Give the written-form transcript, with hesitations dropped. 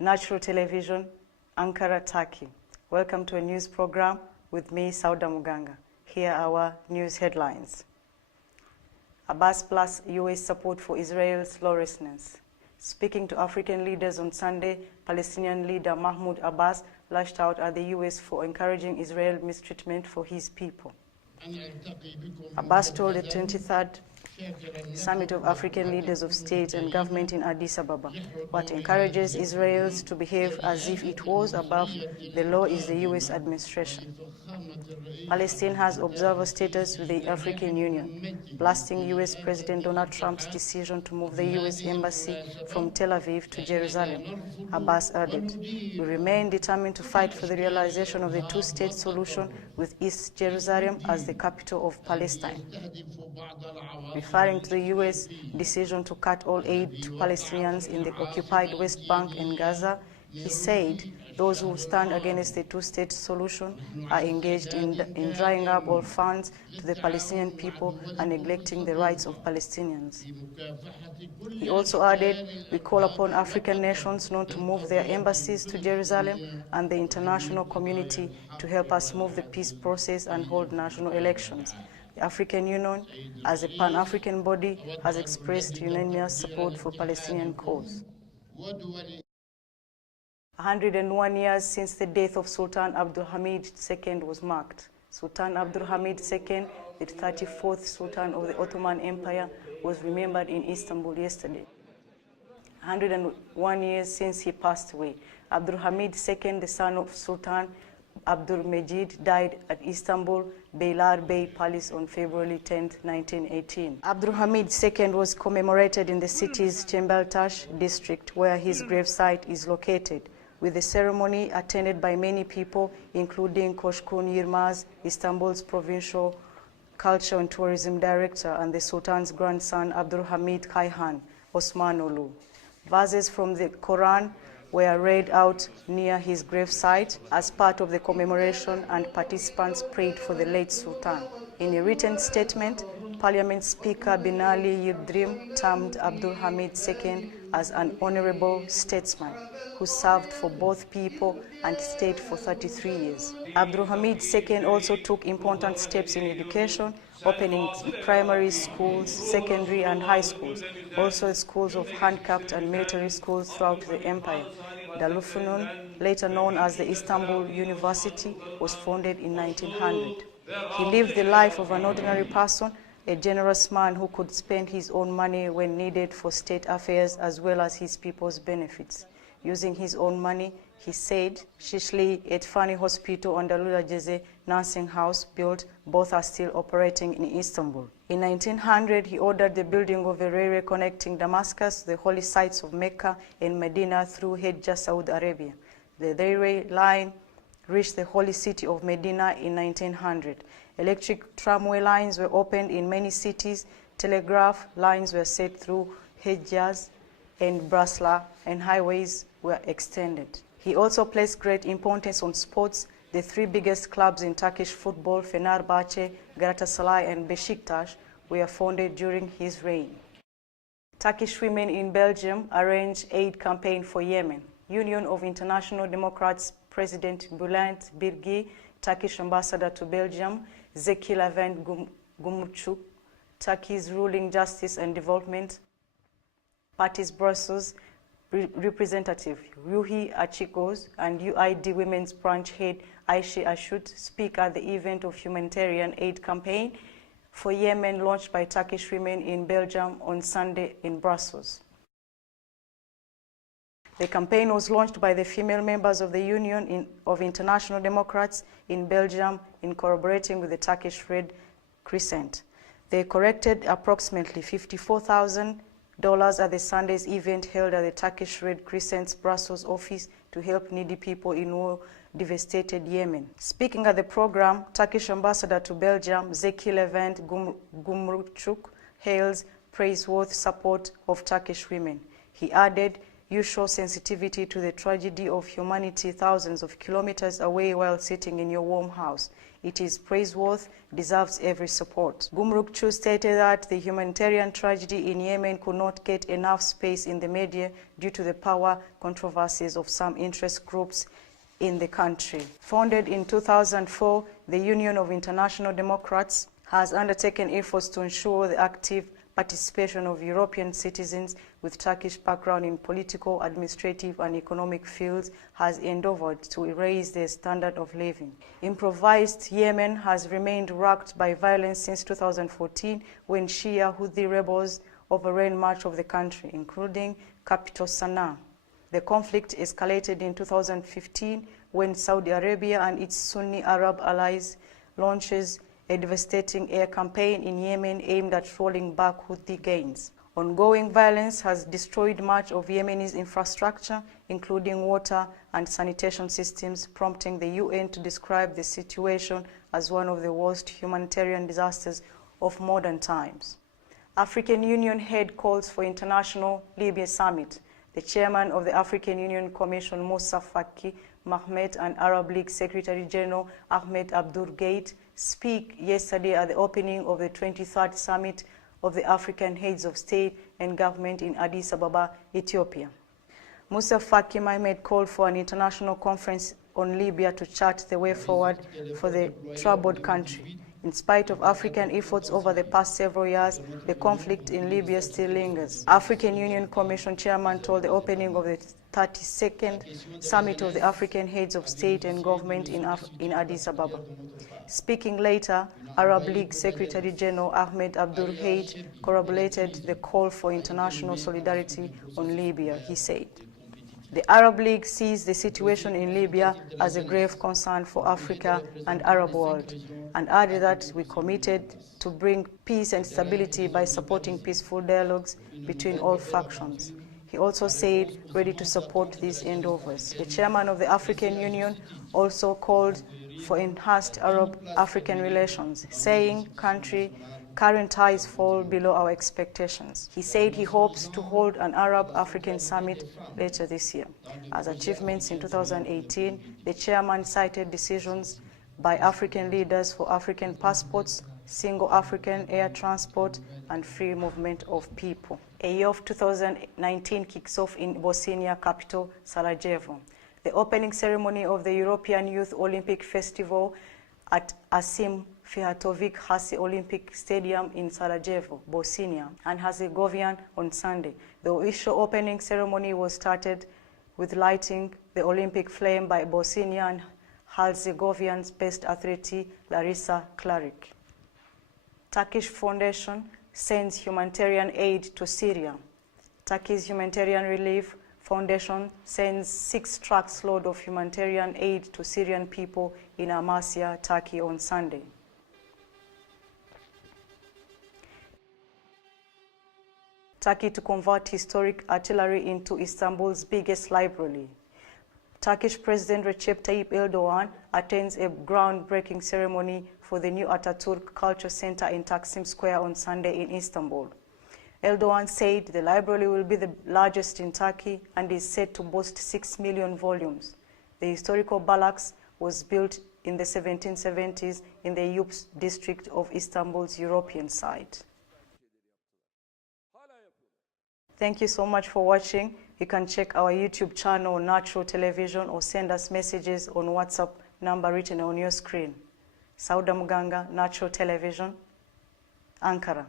Natural Television, Ankara, Turkey. Welcome to a news program with me, Sauda Muganga. Here are our news headlines. Abbas plus U.S. support for Israel's lawlessness. Speaking to African leaders on Sunday, Palestinian leader Mahmoud Abbas lashed out at the U.S. for encouraging Israel mistreatment for his people. Abbas told the 23rd Summit of African Leaders of State and Government in Addis Ababa, what encourages Israel to behave as if it was above the law is the U.S. administration. Palestine has observer status with the African Union, blasting U.S. President Donald Trump's decision to move the U.S. Embassy from Tel Aviv to Jerusalem. Abbas added, "We remain determined to fight for the realization of the two-state solution with East Jerusalem as the capital of Palestine." Referring to the U.S. decision to cut all aid to Palestinians in the occupied West Bank and Gaza, he said those who stand against the two-state solution are engaged in drying up all funds to the Palestinian people and neglecting the rights of Palestinians. He also added, "We call upon African nations not to move their embassies to Jerusalem and the international community to help us move the peace process and hold national elections. The African Union, as a Pan-African body, has expressed unanimous support for Palestinian cause." 101 years since the death of Sultan Abdul Hamid II was marked. Sultan Abdul Hamid II, the 34th Sultan of the Ottoman Empire, was remembered in Istanbul yesterday. 101 years since he passed away. Abdul Hamid II, the son of Sultan Abdul Mejid, died at Istanbul Beylar Bey Palace on February 10, 1918. Abdul Hamid II was commemorated in the city's Cembeltaş district, where his gravesite is located, with the ceremony attended by many people, including Coşkun Yilmaz, Istanbul's provincial culture and tourism director, and the Sultan's grandson, Abdul Hamid Kayhan Osmanoglu. Verses from the Quran were read out near his gravesite as part of the commemoration, and participants prayed for the late Sultan. In a written statement, Parliament Speaker Binali Yildirim termed Abdul Hamid II as an honorable statesman who served for both people and state for 33 years. Abdul Hamid II also took important steps in education, opening primary schools, secondary and high schools, also schools of handicraft and military schools throughout the empire. Darülfünun, later known as the Istanbul University, was founded in 1900. He lived the life of an ordinary person, a generous man who could spend his own money when needed for state affairs as well as his people's benefits. Using his own money, he said, Şişli, Etfani Hospital and Darülaceze Nursing House built, both are still operating in Istanbul. In 1900, he ordered the building of a railway connecting Damascus, the holy sites of Mecca and Medina through Hejaz, Saudi Arabia. The railway line reached the holy city of Medina in 1900. Electric tramway lines were opened in many cities. Telegraph lines were set through Hejaz and Brasla, and highways were extended. He also placed great importance on sports. The three biggest clubs in Turkish football, Fenerbahce, Galatasaray, and Beşiktaş, were founded during his reign. Turkish women in Belgium arranged aid campaign for Yemen. Union of International Democrats President Bülent Birgi, Turkish ambassador to Belgium, Zeki Levent Gümrüçük, Turkey's ruling Justice and Development Party's Brussels representative Ruhi Açıkgöz, and UID Women's Branch head Ayşe Aşut speak at the event of humanitarian aid campaign for Yemen launched by Turkish women in Belgium on Sunday in Brussels. The campaign was launched by the female members of the Union of International Democrats in Belgium in collaborating with the Turkish Red Crescent. They collected approximately $54,000 at the Sunday's event held at the Turkish Red Crescent's Brussels office to help needy people in war-devastated Yemen. Speaking at the program, Turkish ambassador to Belgium, Zeki Levent Gümrüçük, hails praiseworthy support of Turkish women. He added, you show sensitivity to the tragedy of humanity thousands of kilometers away while sitting in your warm house. It is praiseworthy, deserves every support. Gumruk Chu stated that the humanitarian tragedy in Yemen could not get enough space in the media due to the power controversies of some interest groups in the country. Founded in 2004, the Union of International Democrats has undertaken efforts to ensure the active participation of European citizens with Turkish background in political, administrative, and economic fields, has endeavored to raise their standard of living. Improvised Yemen has remained racked by violence since 2014, when Shia Houthi rebels overran much of the country, including capital Sana'a. The conflict escalated in 2015 when Saudi Arabia and its Sunni Arab allies launches a devastating air campaign in Yemen aimed at rolling back Houthi gains. Ongoing violence has destroyed much of Yemen's infrastructure, including water and sanitation systems, prompting the UN to describe the situation as one of the worst humanitarian disasters of modern times. African Union head calls for international Libya summit. The chairman of the African Union Commission, Moussa Faki Mahamat, and Arab League Secretary General Ahmed Abdur Gate speak yesterday at the opening of the 23rd Summit of the African Heads of State and Government in Addis Ababa, Ethiopia. Moussa Faki Mahamat called for an international conference on Libya to chart the way forward for the troubled country. In spite of African efforts over the past several years, the conflict in Libya still lingers. African Union Commission Chairman told the opening of the 32nd Summit of the African Heads of State and Government in Addis Ababa. Speaking later, Arab League Secretary General Ahmed Abdur Gate corroborated the call for international solidarity on Libya. He said, "The Arab League sees the situation in Libya as a grave concern for Africa and Arab world," and added that we committed to bring peace and stability by supporting peaceful dialogues between all factions. He also said ready to support these endeavors. The chairman of the African Union also called for enhanced Arab-African relations, saying current ties fall below our expectations. He said he hopes to hold an Arab-African summit later this year. As achievements in 2018, the chairman cited decisions by African leaders for African passports, single African air transport, and free movement of people. A year of 2019 kicks off in Bosnia capital, Sarajevo. The opening ceremony of the European Youth Olympic Festival at Asim Fihatovic Hasi Olympic Stadium in Sarajevo, Bosnia, and Herzegovina on Sunday. The official opening ceremony was started with lighting the Olympic flame by Bosnia and Herzegovina's best athlete Larissa Klaric. Turkish Foundation sends humanitarian aid to Syria. Turkey's Humanitarian Relief Foundation sends 6 trucks load of humanitarian aid to Syrian people in Amasya, Turkey on Sunday. Turkey to convert historic artillery into Istanbul's biggest library. Turkish President Recep Tayyip Erdogan attends a groundbreaking ceremony for the new Ataturk Culture Center in Taksim Square on Sunday in Istanbul. Erdogan said the library will be the largest in Turkey and is said to boast 6 million volumes. The historical barracks was built in the 1770s in the Eyüp district of Istanbul's European side. Thank you so much for watching. You can check our YouTube channel, Natural Television, or send us messages on WhatsApp number written on your screen. Sauda Muganga, Natural Television, Ankara.